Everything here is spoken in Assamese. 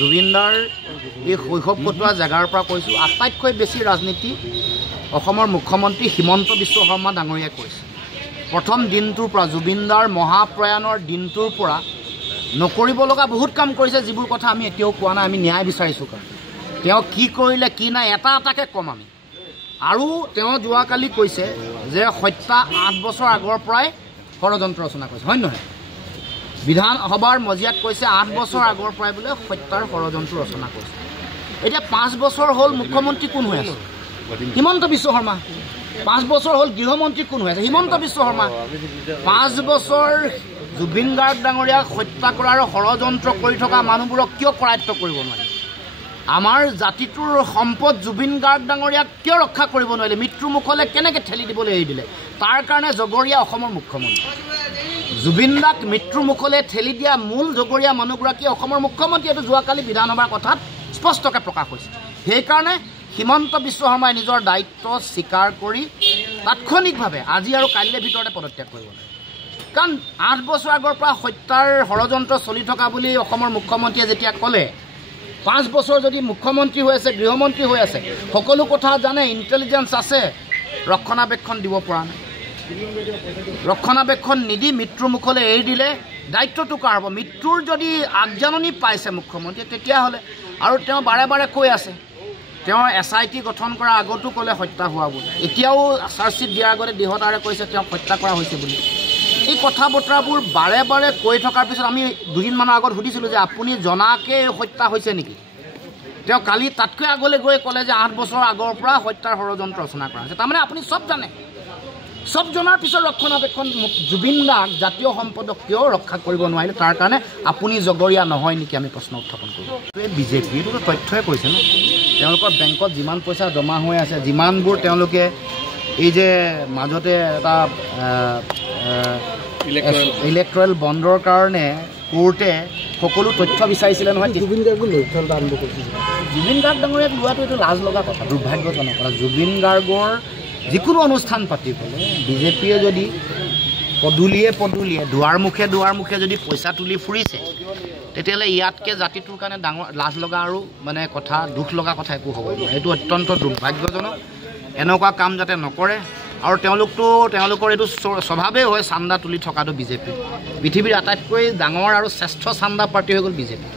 জুবিনদাৰ এই শৈশৱ কটোৱা জেগাৰ পৰা কৈছোঁ আটাইতকৈ বেছি ৰাজনীতি অসমৰ মুখ্যমন্ত্ৰী হিমন্ত বিশ্ব শৰ্মা ডাঙৰীয়াই কৰিছে। প্ৰথম দিনটোৰ পৰা জুবিনদাৰ মহাপ্ৰয়াণৰ দিনটোৰ পৰা নকৰিব লগা বহুত কাম কৰিছে, যিবোৰ কথা আমি এতিয়াও কোৱা নাই। আমি ন্যায় বিচাৰিছোঁ কাৰণ তেওঁ কি কৰিলে কি নাই এটা এটাকৈ ক'ম আমি। আৰু তেওঁ যোৱাকালি কৈছে যে হত্যা 8 বছৰ আগৰ পৰাই ষড়যন্ত্ৰ ৰচনা কৰিছে, হয় নহয়? বিধানসভাৰ মজিয়াত কৈছে 8 বছৰ আগৰ পৰাই বোলে হত্যাৰ ষড়যন্ত্ৰ ৰচনা কৰিছে। এতিয়া 5 বছৰ হ'ল মুখ্যমন্ত্ৰী কোন হৈ আছে? হিমন্ত বিশ্ব শৰ্মা। 5 বছৰ হ'ল গৃহমন্ত্ৰী কোন হৈ আছে? হিমন্ত বিশ্ব শৰ্মা। 5 বছৰ জুবিন গাৰ্গ ডাঙৰীয়াক হত্যা কৰাৰ ষড়যন্ত্ৰ কৰি থকা মানুহবোৰক কিয় কৰায়ত্ব কৰিব নোৱাৰে? আমাৰ জাতিটোৰ সম্পদ জুবিন গাৰ্গ ডাঙৰীয়াক কিয় ৰক্ষা কৰিব নোৱাৰিলে? মৃত্যুমুখলৈ কেনেকৈ ঠেলি দিবলৈ এৰি দিলে? তাৰ কাৰণে জগৰীয়া অসমৰ মুখ্যমন্ত্ৰী। জুবিন দাক মৃত্যুমুখলৈ ঠেলি দিয়া মূল জগৰীয়া মানুহগৰাকী অসমৰ মুখ্যমন্ত্ৰী। এইটো যোৱাকালি বিধানসভাৰ কথাত স্পষ্টকৈ প্ৰকাশ হৈছে। সেইকাৰণে হিমন্ত বিশ্ব শৰ্মাই নিজৰ দায়িত্ব স্বীকাৰ কৰি তাৎক্ষণিকভাৱে আজি আৰু কাইলৈৰ ভিতৰতে পদত্যাগ কৰিব লাগে। কাৰণ 8 বছৰ আগৰ পৰা হত্যাৰ ষড়যন্ত্ৰ চলি থকা বুলি অসমৰ মুখ্যমন্ত্ৰীয়ে যেতিয়া ক'লে, 5 বছৰ যদি মুখ্যমন্ত্ৰী হৈ আছে, গৃহমন্ত্ৰী হৈ আছে, সকলো কথা জানে, ইণ্টেলিজেঞ্চ আছে, ৰক্ষণাবেক্ষণ দিব পৰা নাই। ৰক্ষণাবেক্ষণ নিদি মৃত্যুমুখলৈ এৰি দিলে দায়িত্বটো কাৰ হ'ব? মৃত্যুৰ যদি আগজাননী পাইছে মুখ্যমন্ত্ৰীয়ে তেতিয়াহ'লে, আৰু তেওঁ বাৰে বাৰে কৈ আছে, তেওঁ SIT গঠন কৰাৰ আগতো ক'লে হত্যা হোৱা বুলি, এতিয়াও চাৰ্জশ্বিট দিয়াৰ আগতে দৃঢ়তাৰে কৈছে তেওঁক হত্যা কৰা হৈছে বুলি। এই কথা বতৰাবোৰ বাৰে বাৰে কৈ থকাৰ পিছত আমি দুদিনমানৰ আগত সুধিছিলোঁ যে আপুনি জনাকে হত্যা হৈছে নেকি? তেওঁ কালি তাতকৈ আগলৈ গৈ ক'লে যে 8 বছৰ আগৰ পৰা হত্যাৰ ষড়যন্ত্ৰ ৰচনা কৰা হৈছে। তাৰমানে আপুনি চব জানে। চব জনাৰ পিছত ৰক্ষণাবেক্ষণ জুবিন দাক জাতীয় সম্পদক কিয় ৰক্ষা কৰিব নোৱাৰিলে? তাৰ কাৰণে আপুনি জগৰীয়া নহয় নেকি? আমি প্ৰশ্ন উত্থাপন কৰোঁ। বিজেপি এইটোতো তথ্যই কৈছে ন, তেওঁলোকৰ বেংকত যিমান পইচা জমা হৈ আছে, যিমানবোৰ তেওঁলোকে এই যে মাজতে এটা ইলেক্ট্ৰেল বণ্ডৰ কাৰণে কোৰ্টে সকলো তথ্য বিচাৰিছিলে নহয়। জুবিন গাৰ্গক আৰম্ভ কৰিছিল। জুবিন গাৰ্গ ডাঙৰীয়াক লোৱাটো এইটো লাজ লগা কথা, দুৰ্ভাগ্যজনক কথা। জুবিন গাৰ্গৰ যিকোনো অনুষ্ঠান পাতিবলৈ বিজেপিয়ে যদি পদূলিয়ে দুৱাৰ মুখে যদি পইচা তুলি ফুৰিছে, তেতিয়াহ'লে ইয়াতকৈ জাতিটোৰ কাৰণে ডাঙৰ লাজ লগা আৰু মানে কথা, দুখ লগা কথা একো হ'ব নোৱাৰে। এইটো অত্যন্ত দুৰ্ভাগ্যজনক। এনেকুৱা কাম যাতে নকৰে। আৰু তেওঁলোকৰ এইটো স্বভাৱেই হয় চান্দা তুলি থকাটো। বিজেপি পৃথিৱীৰ আটাইতকৈ ডাঙৰ আৰু শ্ৰেষ্ঠ চান্দা পাৰ্টি হৈ গ'ল বিজেপি।